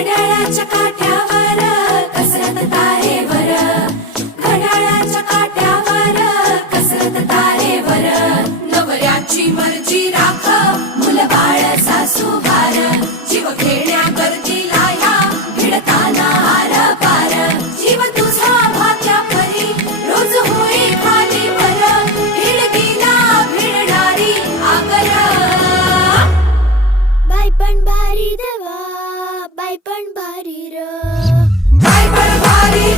घड्याळाच्या काठ्यावर कसरत तारेवर, घड्याळाच्या काठ्यावर कसरत तारेवर. नवऱ्याची मर्जी राख, मुलबाळ सासू भार, जीव खेळण्या गर्दीला या भिडताना आर पार. जीव तुझा भात्या परी रोज होई खाली वर, भिडकीला भिडणारी आगर. बाई पण भारी देवा, बाई पण भारी र, बाई पण भारी